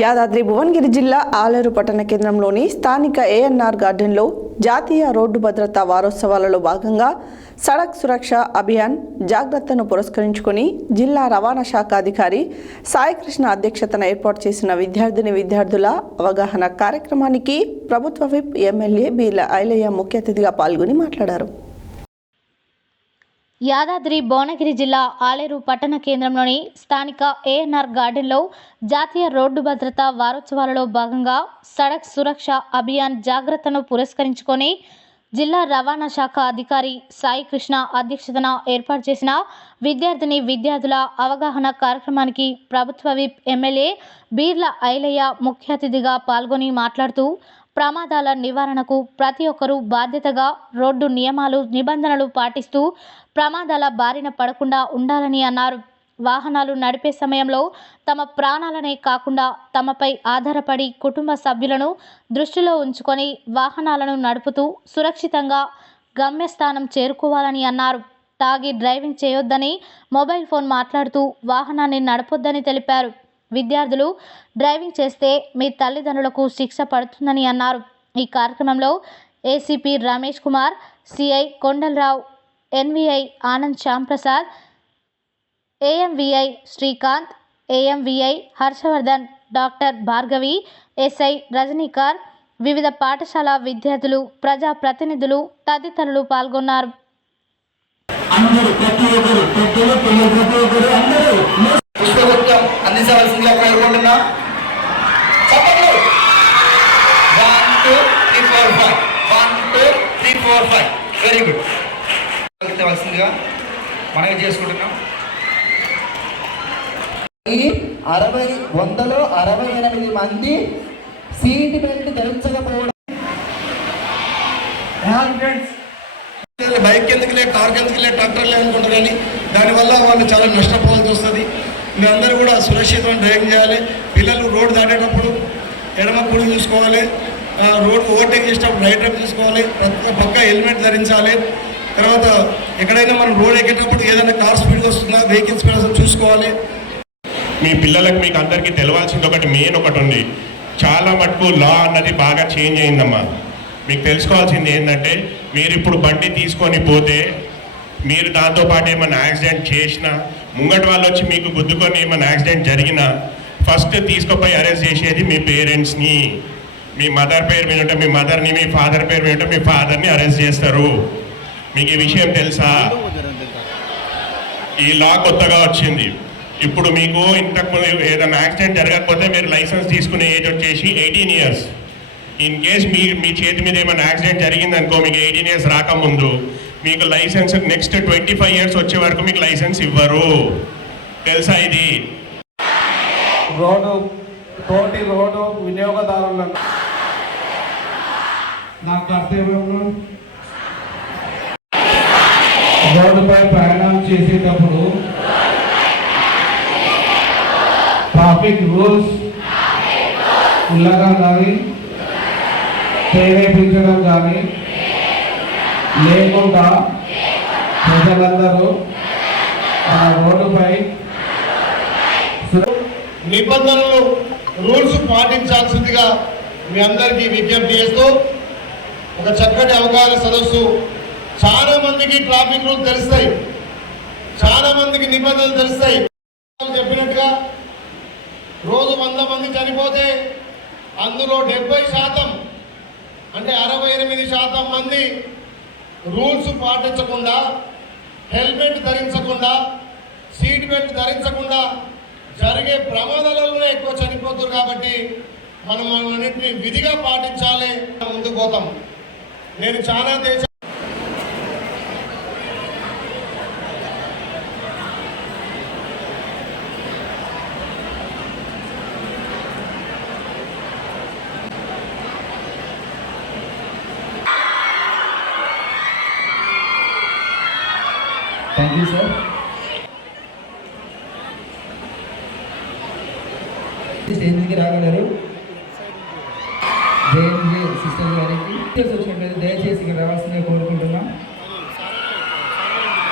యాదాద్రి భువనగిరి జిల్లా ఆలేరు పట్టణ కేంద్రంలోని స్థానిక ఏఎన్ఆర్ గార్డెన్లో జాతీయ రోడ్డు భద్రతా వారోత్సవాలలో భాగంగా సడక్ సురక్ష అభియాన్ జాగ్రత్తను పురస్కరించుకొని జిల్లా రవాణా శాఖ అధికారి సాయికృష్ణ అధ్యక్షతన ఏర్పాటు చేసిన విద్యార్థుల అవగాహన కార్యక్రమానికి ప్రభుత్వ విప్ ఎమ్మెల్యే బీర్ల ఐలయ్య ముఖ్య అతిథిగా పాల్గొని మాట్లాడారు. యాదాద్రి భువనగిరి జిల్లా ఆలేరు పట్టణ కేంద్రంలోని స్థానిక ఏఎన్ఆర్ గార్డెన్లో జాతీయ రోడ్డు భద్రతా వారోత్సవాలలో భాగంగా సడక్ సురక్ష అభియాన్ జాగ్రత్తను పురస్కరించుకొని జిల్లా రవాణా శాఖ అధికారి సాయికృష్ణ అధ్యక్షతన ఏర్పాటు చేసిన విద్యార్థుల అవగాహన కార్యక్రమానికి ప్రభుత్వ విప్ ఎమ్మెల్యే బీర్ల ఐలయ్య ముఖ్య అతిథిగా పాల్గొని మాట్లాడుతూ ప్రమాదాల నివారణకు ప్రతి ఒక్కరూ బాధ్యతగా రోడ్డు నియమాలు నిబంధనలు పాటిస్తూ ప్రమాదాల బారిన పడకుండా ఉండాలని అన్నారు. వాహనాలు నడిపే సమయంలో తమ ప్రాణాలనే కాకుండా తమపై ఆధారపడి కుటుంబ సభ్యులను దృష్టిలో ఉంచుకొని వాహనాలను నడుపుతూ సురక్షితంగా గమ్యస్థానం చేరుకోవాలని అన్నారు. తాగి డ్రైవింగ్ చేయొద్దని, మొబైల్ ఫోన్ మాట్లాడుతూ వాహనాన్ని నడపొద్దని తెలిపారు. విద్యార్థులు డ్రైవింగ్ చేస్తే మీ తల్లిదండ్రులకు శిక్ష పడుతుందని అన్నారు. ఈ కార్యక్రమంలో ACP Ramesh Kumar, CI Kondalarao, MVI Anand Shyamprasad, AMVI Srikanth, AMVI Harshavardhan, doctor Bhargavi, SI Rajanikar, వివిధ పాఠశాల విద్యార్థులు, ప్రజా ప్రతినిధులు తదితరులు పాల్గొన్నారు. అందించవలసిందిగా కోరుకుంటున్నా. చెప్పండి. 1 2 3 4 5 1 2 3 4 5 వెరీ గుడ్. అందించవలసిందిగా మనమే చేసుకుంటున్నాం. 168 మంది సీట్ బెల్ట్ ధరించకపోవడం. బైక్ ఎందుకులే, కార్ ఎందుకులే, ట్రాక్టర్లే అనుకుంటారు కానీ దానివల్ల వాళ్ళు చాలా నష్టపోవాల్సి వస్తుంది. మీరందరూ కూడా సురక్షితంగా డ్రైవింగ్ చేయాలి. పిల్లలు రోడ్డు దాటేటప్పుడు ఎడమ కుడి చూసుకోవాలి, రోడ్డు ఓవర్టేక్ చేసేటప్పుడు రైట్ వైపు చూసుకోవాలి, పక్క హెల్మెట్ ధరించాలి. తర్వాత ఎక్కడైనా మనం రోడ్ ఎక్కేటప్పుడు ఏదైనా కార్ స్పీడ్గా వస్తుందా, వెహికల్ స్పీడ్ చూసుకోవాలి. మీ పిల్లలకు మీకు అందరికీ తెలవాల్సింది మెయిన్ ఒకటి ఉంది. చాలా మటుకు లా అన్నది బాగా చేంజ్ అయిందమ్మా. మీకు తెలుసుకోవాల్సింది ఏంటంటే, మీరు ఇప్పుడు బండి తీసుకొని పోతే మీరు దాంతోపాటు ఏమైనా యాక్సిడెంట్ చేసినా, ముంగటి వాళ్ళు వచ్చి మీకు గుద్దుకొని ఏమైనా యాక్సిడెంట్ జరిగినా ఫస్ట్ తీసుకుపోయి అరెస్ట్ చేసేది మీ పేరెంట్స్ని. మీ మదర్ పేరు మీద ఉంటే మీ మదర్ని, మీ ఫాదర్ పేరు మీద ఉంటే మీ ఫాదర్ని అరెస్ట్ చేస్తారు. మీకు ఈ విషయం తెలుసా? ఈ లా కొత్తగా వచ్చింది. ఇప్పుడు మీకు ఇంతకుముందు ఏదైనా యాక్సిడెంట్ జరగకపోతే మీరు లైసెన్స్ తీసుకునే ఏజ్ వచ్చేసి 18 years. ఇన్ కేస్ మీ చేతి మీద ఏమైనా యాక్సిడెంట్ జరిగిందనుకో, మీకు 18 years రాకముందు మీకు లైసెన్స్ నెక్స్ట్ 25 years వచ్చే వరకు మీకు లైసెన్స్ ఇవ్వరు. తెలుసా ఇది? తోటి రోడ్డు వినియోగదారులను నా కర్తవ్యంలో రోడ్డుపై ప్రయాణం చేసేటప్పుడు ట్రాఫిక్ రూల్స్ ఉల్లంఘన కానీ ప్రేరేపించడం కానీ లేకుండా ప్రజలందరూ ఆ రోడ్డుపై నిబంధనలు రూల్స్ పాటించాల్సిందిగా మీ అందరికీ విజ్ఞప్తి చేస్తూ, ఒక చక్కటి అవగాహన సదస్సు. చాలా మందికి ట్రాఫిక్ రూల్స్ తెలుస్తాయి, చాలా మందికి నిబంధనలు తెలుస్తాయి. చెప్పినట్టుగా రోజు 100 మంది చనిపోతే అందులో 70% అంటే 68% మంది రూల్స్ పాటించకుండా, హెల్మెట్ ధరించకుండా, సీట్ బెల్ట్ ధరించకుండా జరిగే ప్రమాదాలలో ఎక్కువ చనిపోతున్నారు. కాబట్టి మనం అన్నింటినీ విధిగా పాటించాలి, ముందుకు పోతాం. నేను చాలా దేశం థ్యాంక్ యూ సార్. స్టేజ్కి రాగలరు. జేఎంజే సిస్టర్ గారికి వచ్చినట్లయితే దయచేసి రావాల్సిందిగా కోరుకుంటున్నాను.